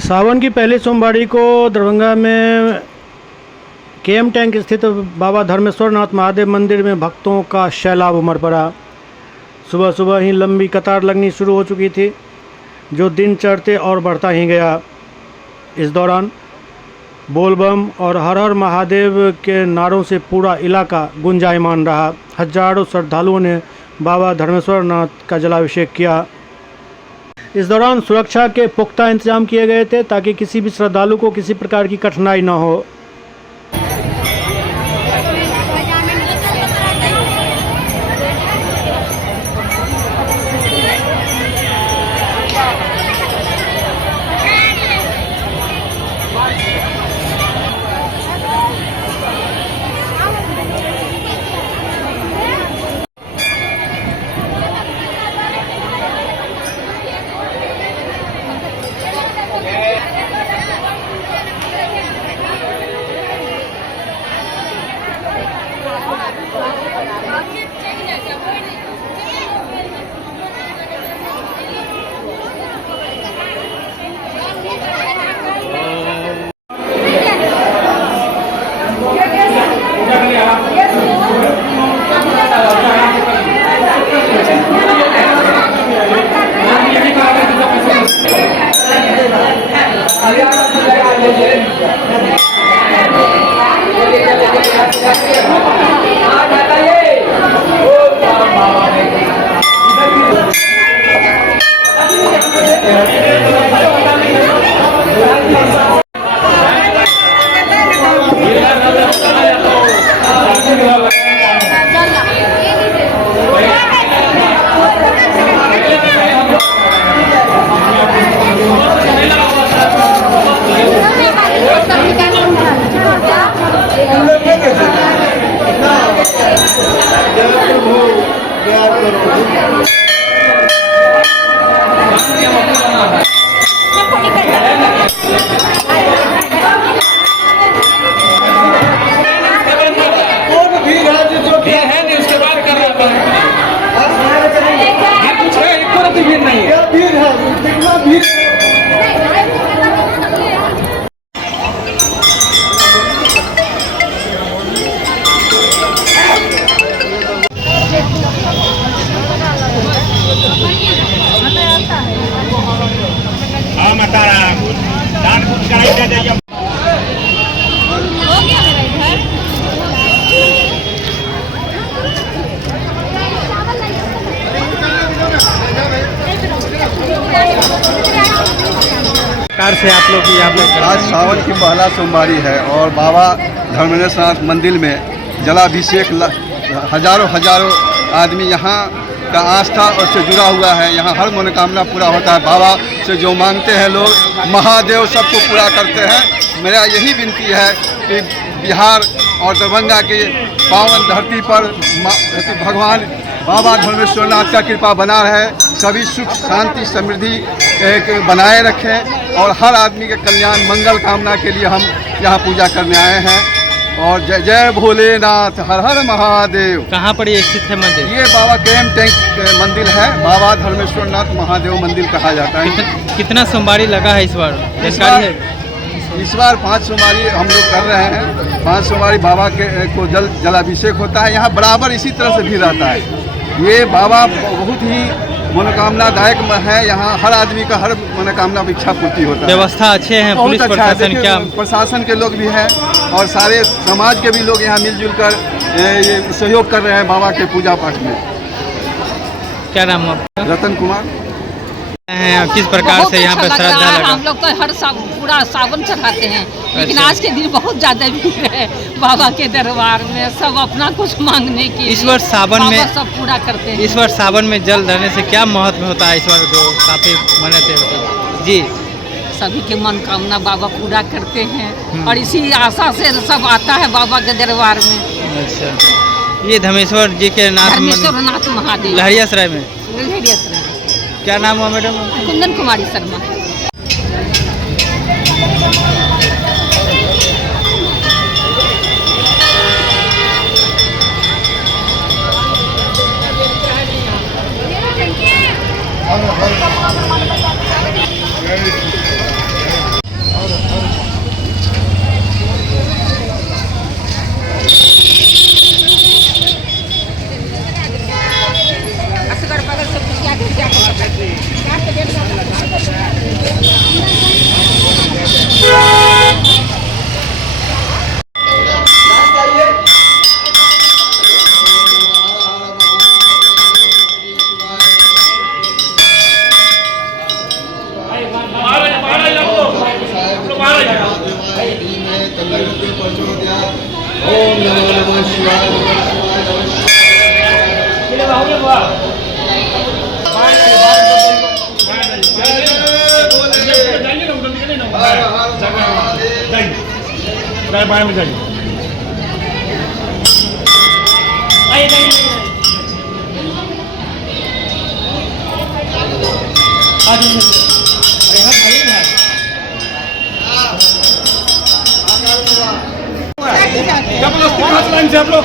सावन की पहली सोमवारी को दरभंगा में केएम टैंक स्थित बाबा धर्मेश्वर नाथ महादेव मंदिर में भक्तों का सैलाब उमड़ पड़ा। सुबह सुबह ही लंबी कतार लगनी शुरू हो चुकी थी, जो दिन चढ़ते और बढ़ता ही गया। इस दौरान बोलबम और हर हर महादेव के नारों से पूरा इलाका गुंजायमान रहा। हजारों श्रद्धालुओं ने बाबा धर्मेश्वर नाथ का जलाभिषेक किया। इस दौरान सुरक्षा के पुख्ता इंतजाम किए गए थे ताकि किसी भी श्रद्धालु को किसी प्रकार की कठिनाई न हो। कार से आप लोग यहाँ पे आज सावन की पहला सोमवारी है और बाबा धर्मेश्वर नाथ मंदिर में जलाभिषेक हजारों आदमी यहाँ का आस्था और से जुड़ा हुआ है। यहाँ हर मनोकामना पूरा होता है। बाबा से जो मांगते हैं लोग, महादेव सबको पूरा करते हैं। मेरा यही विनती है कि बिहार और दरभंगा की पावन धरती पर भगवान बाबा धर्मेश्वर नाथ का कृपा बना रहे, सभी सुख शांति समृद्धि बनाए रखें और हर आदमी के कल्याण मंगल कामना के लिए हम यहाँ पूजा करने आए हैं। और जय जय भोलेनाथ, हर हर महादेव। कहाँ पर ये स्थित है मंदिर? ये बाबा केएम टैंक मंदिर है। बाबा धर्मेश्वर नाथ महादेव मंदिर कहा जाता है। कितना सोमवारी लगा है इस बार? इस बार 5 सोमवारी हम लोग कर रहे हैं। 5 सोमवारी बाबा के को जलाभिषेक होता है। यहाँ बराबर इसी तरह से भी रहता है। ये बाबा बहुत ही मनोकामनादायक है। यहाँ हर आदमी का हर मनोकामना इच्छा पूर्ति होता है। व्यवस्था अच्छे हैं, पुलिस प्रशासन क्या? प्रशासन के लोग भी हैं और सारे समाज के भी लोग यहाँ मिलजुल कर सहयोग कर रहे हैं बाबा के पूजा पाठ में। क्या नाम है आपका? रतन कुमार हैं। किस प्रकार से यहाँ पे श्रद्धा लगा? हम लोग तो हर पूरा सावन चढ़ाते हैं, लेकिन आज के दिन बहुत ज्यादा भीड़ है बाबा के दरबार में। सब अपना कुछ मांगने की इस बार सावन में सब पूरा करते हैं। इस बार सावन में जल धरने से क्या महत्व होता है? इस बार जो काफी मान्यता होती जी, सभी के मनोकामना बाबा पूरा करते हैं और इसी आशा से सब आता है बाबा के दरबार में। अच्छा, ये धर्मेश्वर जी के नाथ धर्मेश्वर नाथ महादेव लहरियासराय में। लहरियासराय। क्या नाम है मैडम? कुंदन कुमारी शर्मा। ओम नमो नमः शिवाय बाहर में जाइए सब लोग